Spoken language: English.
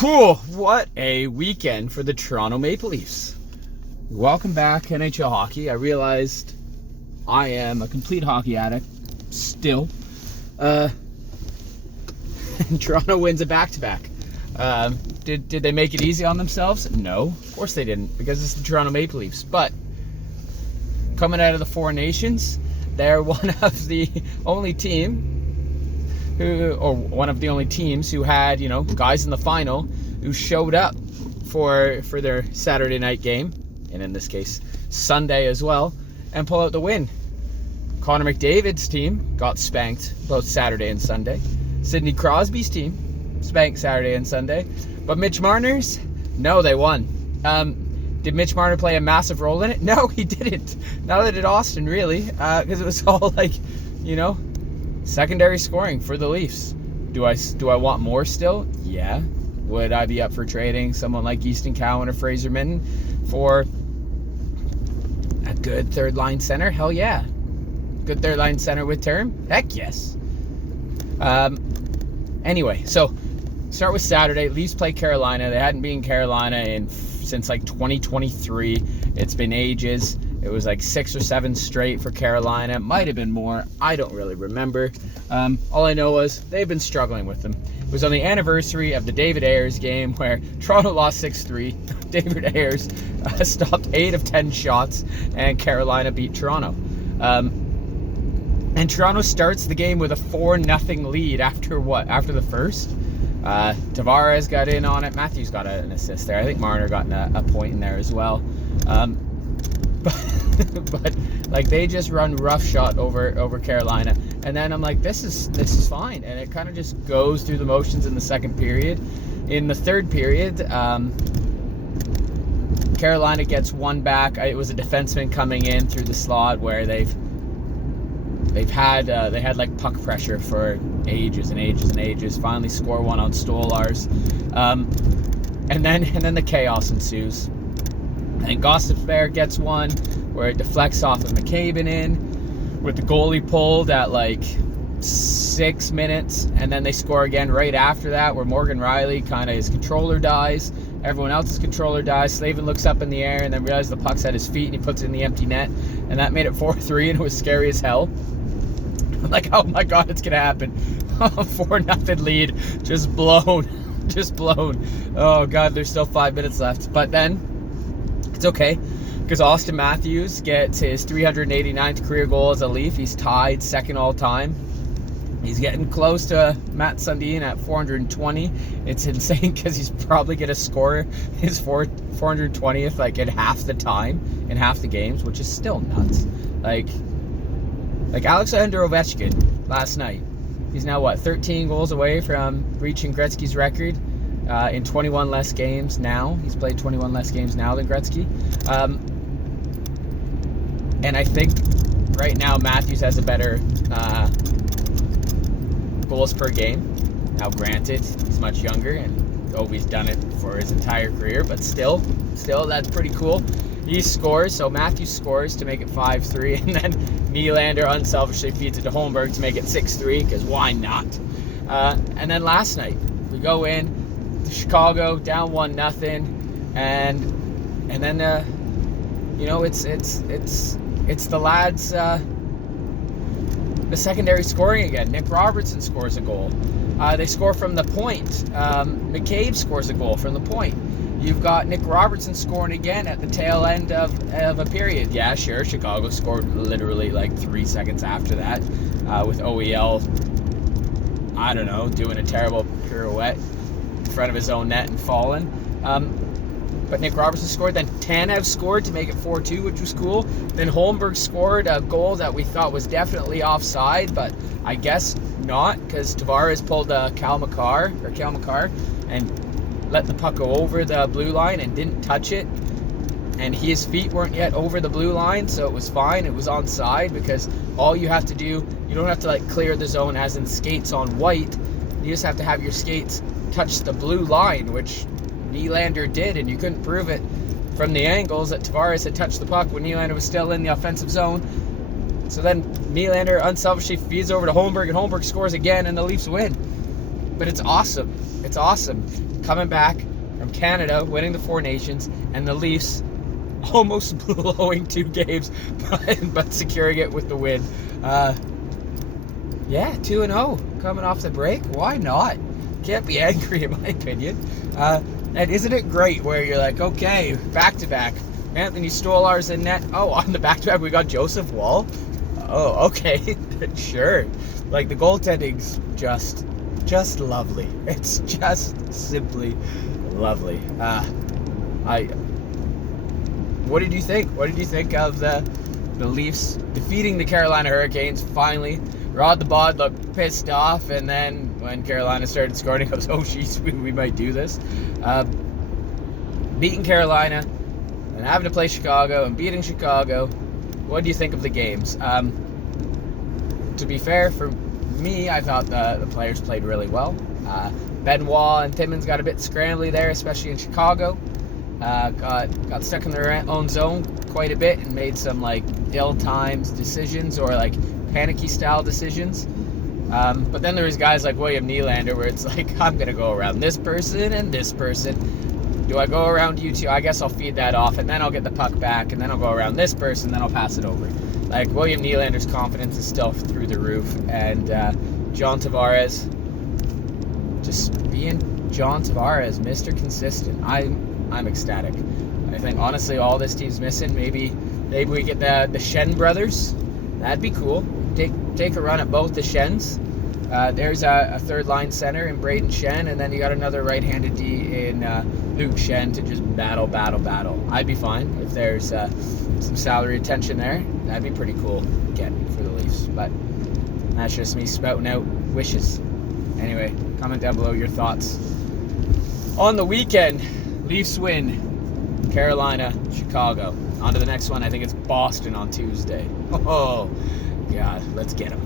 Whew, what a weekend for the Toronto Maple Leafs. Welcome back, NHL hockey. I realized I am a complete hockey addict still. And Toronto wins a back-to-back. Did they make it easy on themselves? No, of course they didn't, because it's the Toronto Maple Leafs. But coming out of the Four Nations, they're one of the only teams who had, guys in the final who showed up for their Saturday night game, and in this case, Sunday as well, and pull out the win. Connor McDavid's team got spanked both Saturday and Sunday. Sidney Crosby's team spanked Saturday and Sunday. But Mitch Marner's, no, they won. Did Mitch Marner play a massive role in it? No, he didn't. Neither did Austin, really, because it was all secondary scoring for the Leafs. Do I want more still? Yeah. Would I be up for trading someone like Easton Cowan or Fraser Minton for a good third line center? Hell yeah. Good third line center with term? Heck yes. Anyway, so start with Saturday. Leafs play Carolina. They hadn't been Carolina since 2023. It's been ages. It was 6 or 7 straight for Carolina. Might have been more. I don't really remember. All I know was they've been struggling with them. It was on the anniversary of the David Ayers game where Toronto lost 6-3. David Ayers stopped 8 of 10 shots, and Carolina beat Toronto. And Toronto starts the game with a 4-0 lead after what? After the first? Tavares got in on it. Matthews got an assist there. I think Marner got a point in there as well. But they just run roughshod over Carolina, and then I'm like, this is fine, and it kind of just goes through the motions in the second period. In the third period, Carolina gets one back. It was a defenseman coming in through the slot where they had puck pressure for ages and ages and ages. Finally score one on Stolarz, and then the chaos ensues. And Gostisbehere gets one where it deflects off of McCabe with the goalie pulled at 6 minutes, and then they score again right after that where Morgan Rielly his controller dies. Everyone else's controller dies. Slavin looks up in the air and then realizes the puck's at his feet, and he puts it in the empty net, and that made it 4-3, and it was scary as hell. I'm like, oh my god, it's gonna happen. 4-0 lead, just blown. Oh god, there's still 5 minutes left, but then it's okay, because Austin Matthews gets his 389th career goal as a Leaf. He's tied second all time. He's getting close to Matt Sundin at 420. It's insane because he's probably going to score his 420th in half the time, in half the games, which is still nuts. Like Alexander Ovechkin last night. He's now 13 goals away from reaching Gretzky's record. In 21 less games now. He's played 21 less games now than Gretzky. And I think right now Matthews has a better goals per game. Now granted, he's much younger and Ovi's done it for his entire career, but still that's pretty cool. He scores, so Matthews scores to make it 5-3, and then Nylander unselfishly feeds it to Holmberg to make it 6-3, because why not? And then last night, we go in Chicago down 1-0, and then it's the lads, the secondary scoring again. Nick Robertson scores a goal. They score from the point. McCabe scores a goal from the point. You've got Nick Robertson scoring again at the tail end of a period. Yeah, sure, Chicago scored literally 3 seconds after that, with OEL, I don't know, doing a terrible pirouette in front of his own net and falling. But Nick Robertson scored. Then Tanev scored to make it 4-2, which was cool. Then Holmberg scored a goal that we thought was definitely offside, but I guess not, because Tavares pulled Cale Makar, and let the puck go over the blue line and didn't touch it. And his feet weren't yet over the blue line, so it was fine. It was onside, because all you have to do, you don't have to clear the zone as in skates on white. You just have to have your skates touch the blue line, which Nylander did, and you couldn't prove it from the angles that Tavares had touched the puck when Nylander was still in the offensive zone. So then Nylander unselfishly feeds over to Holmberg, and Holmberg scores again, and the Leafs win. but it's awesome. It's awesome. Coming back from Canada, winning the Four Nations, and the Leafs almost blowing 2 games, but securing it with the win. 2-0 coming off the break. Why not? Can't be angry, in my opinion. And isn't it great where you're like, okay, back-to-back. Anthony Stolarz in net. Oh, on the back-to-back we got Joseph Woll. Oh, okay, sure. Like, the goaltending's just lovely. It's just simply lovely. What did you think? What did you think of the Leafs defeating the Carolina Hurricanes finally? Rod the Bod looked pissed off, and then when Carolina started scoring, he goes, oh, jeez, we might do this. Beating Carolina and having to play Chicago and beating Chicago, what do you think of the games? To be fair, for me, I thought the players played really well. Benoit and Timmins got a bit scrambly there, especially in Chicago. Got stuck in their own zone quite a bit and made some like ill-timed decisions or like panicky style decisions. But then there was guys like William Nylander where it's like, I'm gonna go around this person and this person. Do I go around you two? I guess I'll feed that off and then I'll get the puck back and then I'll go around this person, then I'll pass it over. Like, William Nylander's confidence is still through the roof, and John Tavares just being John Tavares, Mr. Consistent. I'm ecstatic. I think honestly all this team's missing. Maybe we get the Shen brothers. That'd be cool. Take a run at both the Shens. There's a third line center in Braden Shen, and then you got another right-handed D in Luke Shen to just battle. I'd be fine if there's some salary retention there. That'd be pretty cool again for the Leafs. But that's just me spouting out wishes. Anyway, comment down below your thoughts. On the weekend, Leafs win. Carolina, Chicago. On to the next one. I think it's Boston on Tuesday. Oh, God. Let's get them.